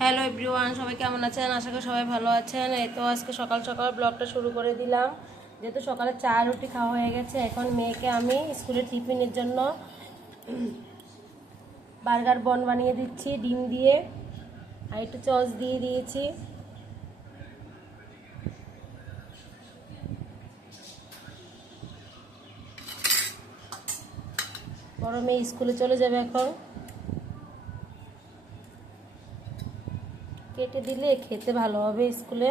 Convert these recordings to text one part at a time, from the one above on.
Hello everyone সবাই কেমন আছেন? আশা করি সবাই ভালো আছেন। এই তো আজকে সকাল সকাল ব্লগটা শুরু করে দিলাম। যেহেতু সকালে চা রুটি খাওয়া হয়ে গেছে, এখন মেয়েকে আমি স্কুলে টিফিনের জন্য বার্গার বন বানিয়ে দিচ্ছি, ডিম দিয়ে। আর একটু চস দিয়ে দিয়েছি। বড় মেয়ে স্কুলে চলে যাবে এখন। কেটে দিলে খেতে ভালো হবে স্কুলে।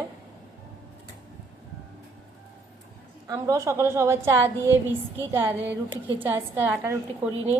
আমরাও সকালে সবাই চা দিয়ে বিস্কিট আর রুটি খেয়েছি। আজকে আটা রুটি করিনি।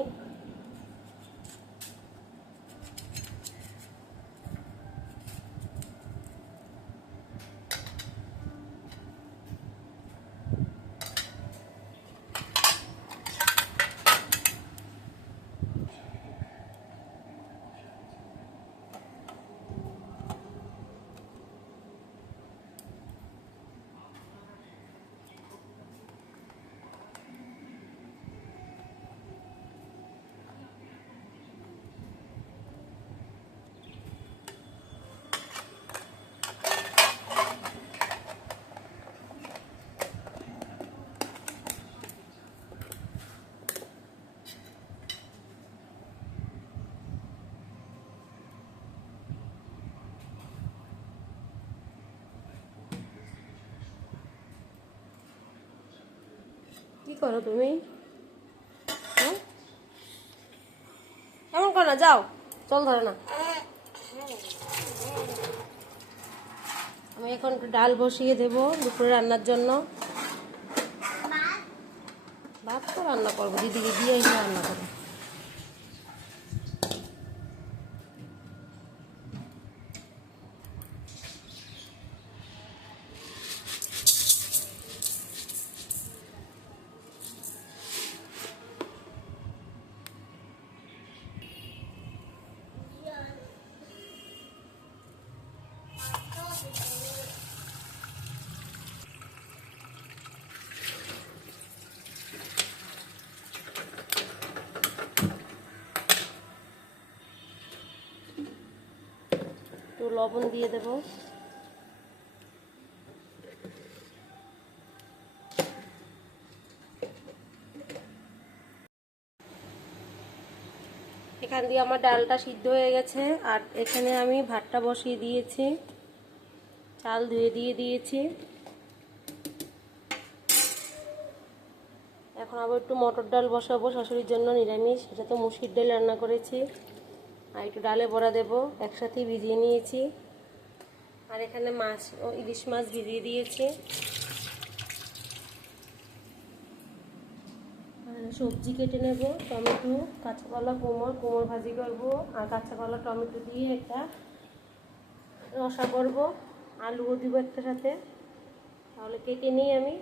করো তুমি? হ্যাঁ? এমন করো না যাও। চল ধরে না। আমি এখন একটু ডাল বসিয়ে দেবো দুপুরে রান্নার জন্য। ভাত তো রান্না করব দিদিকে দিয়ে এসে রান্না করব। লবণ দিয়ে দেবো। এখান দিয়ে আমার ডালটা সিদ্ধ হয়ে গেছে, আর এখানে আমি ভাতটা বসিয়ে দিয়েছি। চাল ধুয়ে দিয়ে দিয়েছি। এখন আবার একটু মটর ডাল বসাবো, শাশুড়ির জন্য নিরামিষ, এটা তো মুসির ডাল রান্না করেছি। আর একটু ডালে বড়া দেব একসাথেই ভিজিয়ে নিয়েছি। আর এখানে মাছ, ও ইলিশ মাছ ভিজিয়ে দিয়েছি। সবজি কেটে নেব, টমেটো কাঁচা কলা কোমর কোমর ভাজি করব। আর কাঁচা কলা টমেটো দিয়ে একটা রসা করব। আলুও দিব একটা সাথে তাহলে কেটে নিই আমি।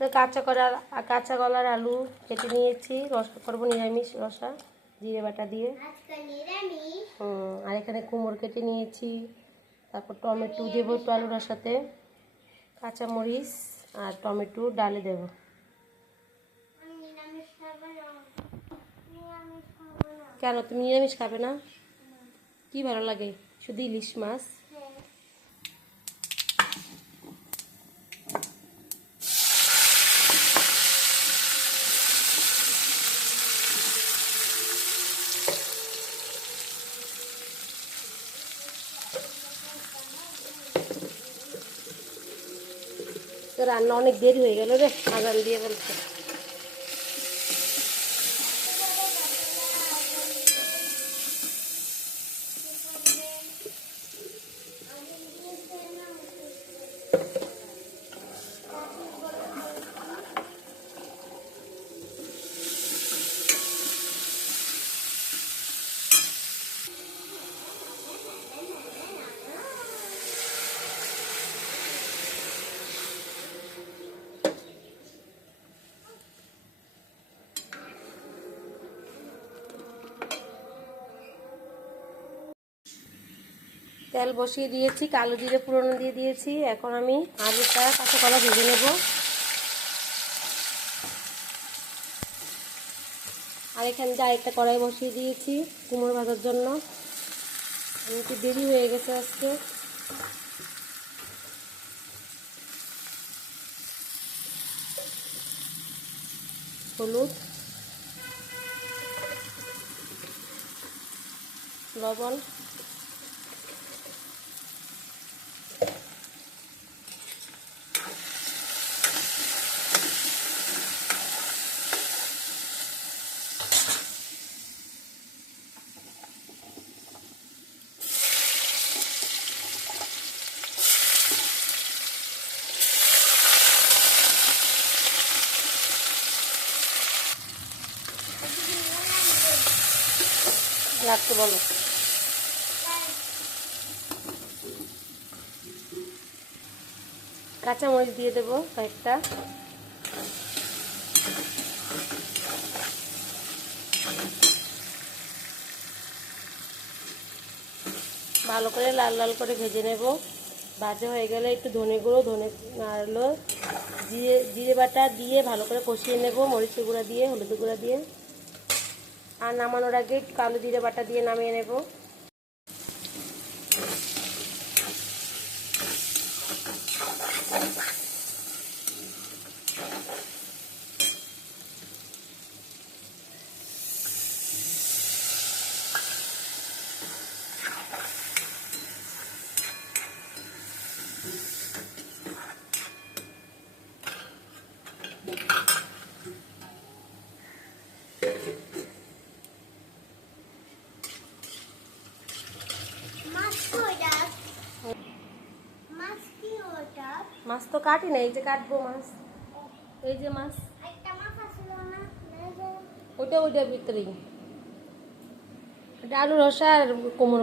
কাঁচা কলার কাঁচা কলার আলু কেটে নিয়েছি রসা করব নিরামিষ রসা জিরে বাটা দিয়ে। হুম আর এখানে কুমড়ো কেটে নিয়েছি তারপর টমেটো দেবো একটু আলু রসাতে কাঁচামরিচ আর টমেটো ডালে দেব। কেন তুমি নিরামিষ খাবে না? কি ভালো লাগে? শুধু ইলিশ মাছ তো রান্না অনেক দেরি হয়ে গেল রে আজান দিয়ে বলছে। তেল বসিয়ে দিয়েছি, কালো জিরে পুরনো দিয়ে দিয়েছি। এখন আমি আলুটা কাঁচা কলা ভেজে নেব। আর এখানে যে আরেকটা কড়াই বসিয়ে দিয়েছি কুমড়ো ভাজার জন্য। একটু দেরি হয়ে গেছে আজকে। হলুদ, লবণ লাগতো বলো। কাঁচামরিচ দিয়ে দেবো কয়েকটা। ভালো করে লাল লাল করে ভেজে নেব। ভাজা হয়ে গেলে একটু ধনে গুঁড়ো, ধনে নাড়লো। জিরে জিরে বাটা দিয়ে ভালো করে কষিয়ে নেব, মরিচের গুঁড়া দিয়ে হলুদ গুঁড়া দিয়ে। আর নামানোর আগে কালো জিরে বাটা দিয়ে নামিয়ে নেব। মাছ তো কাটি না, এই যে কাটবো মাছ। এই যে মাছ। ওটা ওইটার ভিতরেই। এটা রসার কোমর